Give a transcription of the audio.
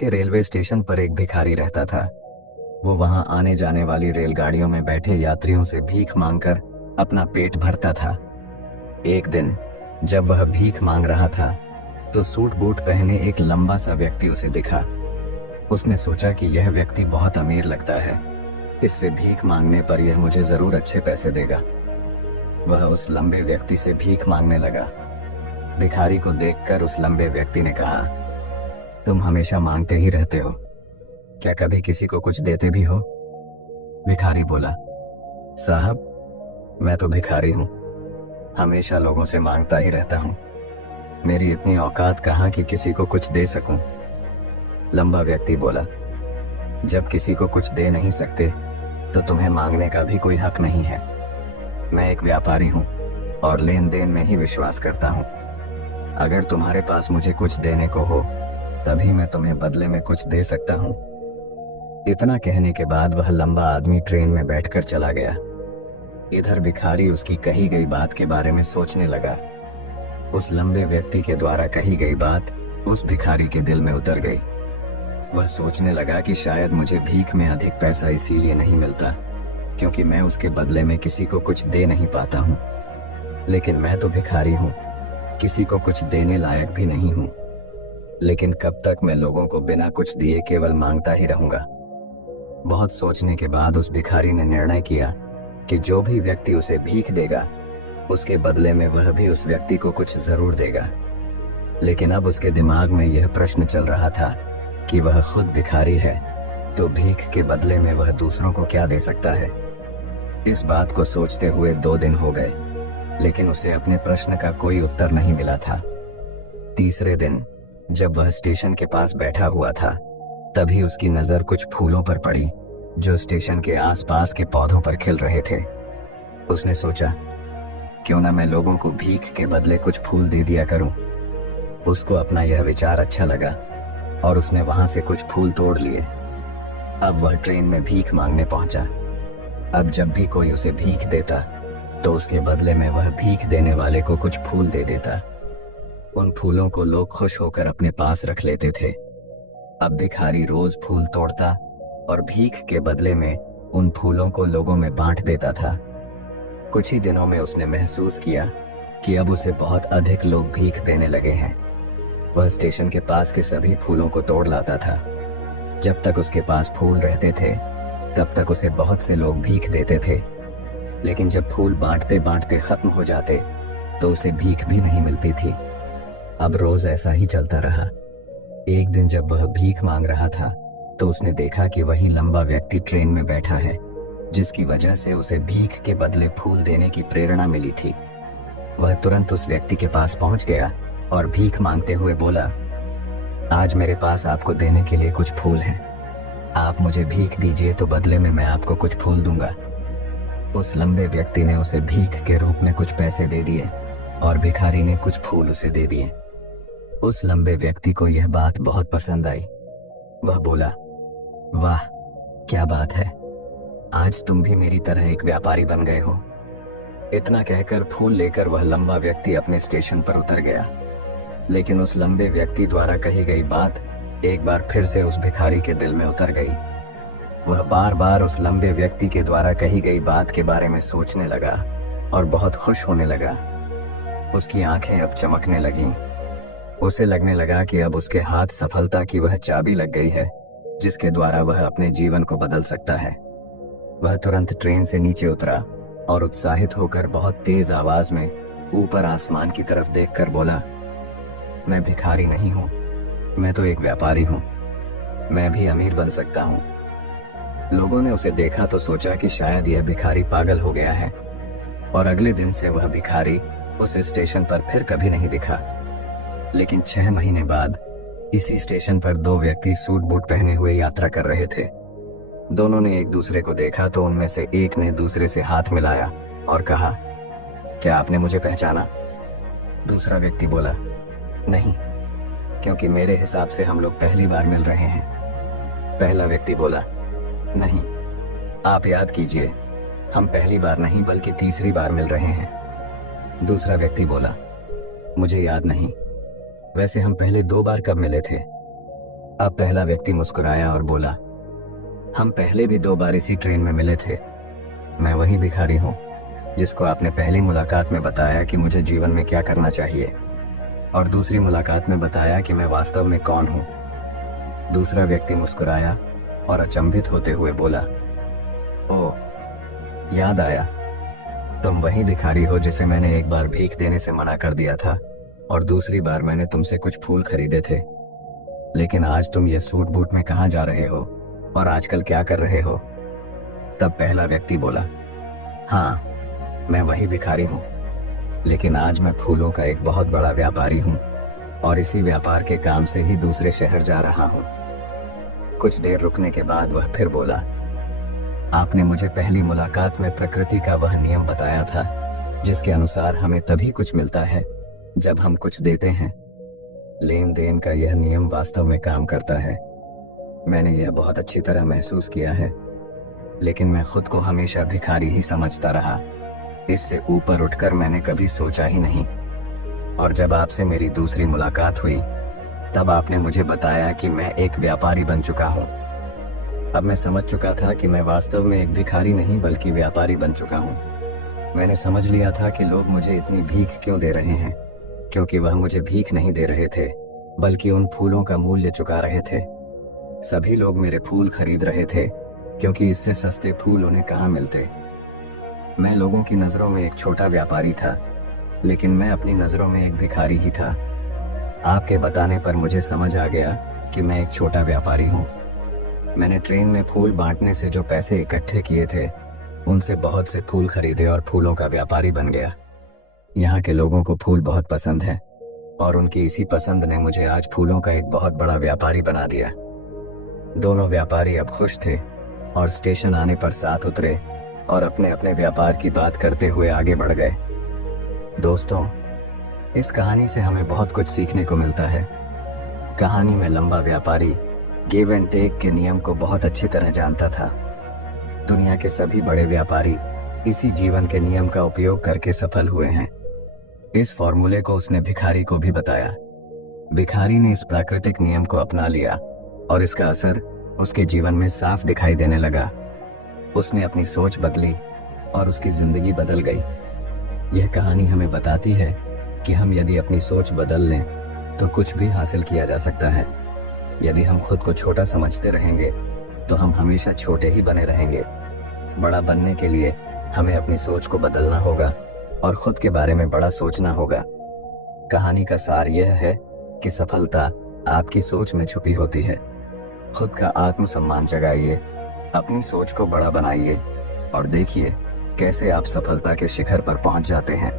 के railway station पर एक भिखारी रहता था। वो वहां आने जाने वाली रेलगाड़ियों में बैठे यात्रियों से भीख मांगकर अपना पेट भरता था। एक दिन जब वह भीख मांग रहा था तो सूट बूट पहने एक लंबा सा व्यक्ति उसे दिखा। उसने सोचा कि यह व्यक्ति बहुत अमीर लगता है, इससे भीख मांगने पर यह मुझे जरूर अच्छे पैसे देगा। वह उस लंबे व्यक्ति से भीख मांगने लगा। भिखारी को देखकर उस लंबे व्यक्ति ने कहा, तुम हमेशा मांगते ही रहते हो, क्या कभी किसी को कुछ देते भी हो? भिखारी बोला, साहब मैं तो भिखारी हूं, हमेशा लोगों से मांगता ही रहता हूं, मेरी इतनी औकात कहां कि किसी को कुछ दे सकूं। लंबा व्यक्ति बोला, जब किसी को कुछ दे नहीं सकते तो तुम्हें मांगने का भी कोई हक नहीं है। मैं एक व्यापारी हूं और लेन देन में ही विश्वास करता हूं। अगर तुम्हारे पास मुझे कुछ देने को हो तभी मैं तुम्हें बदले में कुछ दे सकता हूं। इतना कहने के बाद वह लंबा आदमी ट्रेन में बैठकर चला गया। इधर भिखारी उसकी कही गई बात के बारे में सोचने लगा। उस लंबे व्यक्ति के द्वारा कही गई बात उस भिखारी के दिल में उतर गई। वह सोचने लगा कि शायद मुझे भीख में अधिक पैसा इसीलिए नहीं मिलता क्योंकि मैं उसके बदले में किसी को कुछ दे नहीं पाता हूँ। लेकिन मैं तो भिखारी हूँ, किसी को कुछ देने लायक भी नहीं हूँ। लेकिन कब तक मैं लोगों को बिना कुछ दिए केवल मांगता ही रहूंगा। बहुत सोचने के बाद उस भिखारी ने निर्णय किया कि जो भी व्यक्ति उसे भीख देगा उसके बदले में वह भी उस व्यक्ति को कुछ जरूर देगा। लेकिन अब उसके दिमाग में यह प्रश्न चल रहा था कि वह खुद भिखारी है तो भीख के बदले में वह दूसरों को क्या दे सकता है। इस बात को सोचते हुए 2 दिन हो गए, लेकिन उसे अपने प्रश्न का कोई उत्तर नहीं मिला था। तीसरे दिन जब वह स्टेशन के पास बैठा हुआ था तभी उसकी नजर कुछ फूलों पर पड़ी जो स्टेशन के आसपास के पौधों पर खिल रहे थे। उसने सोचा, क्यों ना मैं लोगों को भीख के बदले कुछ फूल दे दिया करूं। उसको अपना यह विचार अच्छा लगा और उसने वहां से कुछ फूल तोड़ लिए। अब वह ट्रेन में भीख मांगने पहुंचा। अब जब भी कोई उसे भीख देता तो उसके बदले में वह भीख देने वाले को कुछ फूल दे देता। उन फूलों को लोग खुश होकर अपने पास रख लेते थे। अब भिखारी रोज फूल तोड़ता और भीख के बदले में उन फूलों को लोगों में बांट देता था। कुछ ही दिनों में उसने महसूस किया कि अब उसे बहुत अधिक लोग भीख देने लगे हैं। वह स्टेशन के पास के सभी फूलों को तोड़ लाता था। जब तक उसके पास फूल रहते थे तब तक उसे बहुत से लोग भीख देते थे, लेकिन जब फूल बांटते बांटते खत्म हो जाते तो उसे भीख भी नहीं मिलती थी। अब रोज ऐसा ही चलता रहा। एक दिन जब वह भीख मांग रहा था तो उसने देखा कि वही लंबा व्यक्ति ट्रेन में बैठा है जिसकी वजह से उसे भीख के बदले फूल देने की प्रेरणा मिली थी। वह तुरंत उस व्यक्ति के पास पहुंच गया और भीख मांगते हुए बोला, आज मेरे पास आपको देने के लिए कुछ फूल हैं, आप मुझे भीख दीजिए तो बदले में मैं आपको कुछ फूल दूंगा। उस लंबे व्यक्ति ने उसे भीख के रूप में कुछ पैसे दे दिए और भिखारी ने कुछ फूल उसे दे दिए। उस लंबे व्यक्ति को यह बात बहुत पसंद आई। वह बोला, वाह क्या बात है, आज तुम भी मेरी तरह एक व्यापारी बन गए हो। इतना कहकर फूल लेकर वह लंबा व्यक्ति अपने स्टेशन पर उतर गया। लेकिन उस लंबे व्यक्ति द्वारा कही गई बात एक बार फिर से उस भिखारी के दिल में उतर गई। वह बार बार उस लंबे व्यक्ति के द्वारा कही गई बात के बारे में सोचने लगा और बहुत खुश होने लगा। उसकी आंखें अब चमकने लगीं। उसे लगने लगा कि अब उसके हाथ सफलता की वह चाबी लग गई है जिसके द्वारा वह अपने जीवन को बदल सकता है। वह तुरंत ट्रेन से नीचे उतरा और उत्साहित होकर बहुत तेज आवाज में ऊपर आसमान की तरफ देखकर बोला, मैं भिखारी नहीं हूं, मैं तो एक व्यापारी हूं, मैं भी अमीर बन सकता हूं। लोगों ने उसे देखा तो सोचा कि शायद यह भिखारी पागल हो गया है और अगले दिन से वह भिखारी उस स्टेशन पर फिर कभी नहीं दिखा। लेकिन 6 महीने बाद इसी स्टेशन पर 2 व्यक्ति सूट बूट पहने हुए यात्रा कर रहे थे। दोनों ने एक दूसरे को देखा तो उनमें से एक ने दूसरे से हाथ मिलाया और कहा, क्या आपने मुझे पहचाना? दूसरा व्यक्ति बोला, नहीं, क्योंकि मेरे हिसाब से हम लोग पहली बार मिल रहे हैं। पहला व्यक्ति बोला, नहीं, आप याद कीजिए, हम पहली बार नहीं बल्कि तीसरी बार मिल रहे हैं। दूसरा व्यक्ति बोला, मुझे याद नहीं, वैसे हम पहले 2 बार कब मिले थे? अब पहला व्यक्ति मुस्कुराया और बोला, हम पहले भी 2 बार इसी ट्रेन में मिले थे। मैं वही भिखारी हूँ जिसको आपने पहली मुलाकात में बताया कि मुझे जीवन में क्या करना चाहिए, और दूसरी मुलाकात में बताया कि मैं वास्तव में कौन हूँ। दूसरा व्यक्ति मुस्कुराया और अचंभित होते हुए बोला, ओह, याद आया, तुम वही भिखारी हो जिसे मैंने एक बार भीख देने से मना कर दिया था और दूसरी बार मैंने तुमसे कुछ फूल खरीदे थे। लेकिन आज तुम ये सूट बूट में कहाँ जा रहे हो और आजकल क्या कर रहे हो? तब पहला व्यक्ति बोला, हाँ, मैं वही भिखारी हूँ, लेकिन आज मैं फूलों का एक बहुत बड़ा व्यापारी हूँ और इसी व्यापार के काम से ही दूसरे शहर जा रहा हूँ। कुछ देर रुकने के बाद वह फिर बोला, आपने मुझे पहली मुलाकात में प्रकृति का वह नियम बताया था जिसके अनुसार हमें तभी कुछ मिलता है जब हम कुछ देते हैं। लेन देन का यह नियम वास्तव में काम करता है। मैंने यह बहुत अच्छी तरह महसूस किया है, लेकिन मैं खुद को हमेशा भिखारी ही समझता रहा। इससे ऊपर उठकर मैंने कभी सोचा ही नहीं। और जब आपसे मेरी दूसरी मुलाकात हुई तब आपने मुझे बताया कि मैं एक व्यापारी बन चुका हूँ। अब मैं समझ चुका था कि मैं वास्तव में एक भिखारी नहीं बल्कि व्यापारी बन चुका हूँ। मैंने समझ लिया था कि लोग मुझे इतनी भीख क्यों दे रहे हैं, क्योंकि वह मुझे भीख नहीं दे रहे थे बल्कि उन फूलों का मूल्य चुका रहे थे। सभी लोग मेरे फूल खरीद रहे थे क्योंकि इससे सस्ते फूल उन्हें कहाँ मिलते। मैं लोगों की नज़रों में एक छोटा व्यापारी था, लेकिन मैं अपनी नज़रों में एक भिखारी ही था। आपके बताने पर मुझे समझ आ गया कि मैं एक छोटा व्यापारी हूँ। मैंने ट्रेन में फूल बांटने से जो पैसे इकट्ठे किए थे उनसे बहुत से फूल खरीदे और फूलों का व्यापारी बन गया। यहाँ के लोगों को फूल बहुत पसंद है और उनकी इसी पसंद ने मुझे आज फूलों का एक बहुत बड़ा व्यापारी बना दिया। दोनों व्यापारी अब खुश थे और स्टेशन आने पर साथ उतरे और अपने अपने व्यापार की बात करते हुए आगे बढ़ गए। दोस्तों, इस कहानी से हमें बहुत कुछ सीखने को मिलता है। कहानी में लंबा व्यापारी गिव एंड टेक के नियम को बहुत अच्छी तरह जानता था। दुनिया के सभी बड़े व्यापारी इसी जीवन के नियम का उपयोग करके सफल हुए हैं। इस फॉर्मूले को उसने भिखारी को भी बताया। भिखारी ने इस प्राकृतिक नियम को अपना लिया और इसका असर उसके जीवन में साफ दिखाई देने लगा। उसने अपनी सोच बदली और उसकी जिंदगी बदल गई। यह कहानी हमें बताती है कि हम यदि अपनी सोच बदल लें तो कुछ भी हासिल किया जा सकता है। यदि हम खुद को छोटा समझते रहेंगे तो हम हमेशा छोटे ही बने रहेंगे। बड़ा बनने के लिए हमें अपनी सोच को बदलना होगा और खुद के बारे में बड़ा सोचना होगा। कहानी का सार यह है कि सफलता आपकी सोच में छुपी होती है। खुद का आत्मसम्मान जगाइए, अपनी सोच को बड़ा बनाइए और देखिए कैसे आप सफलता के शिखर पर पहुंच जाते हैं।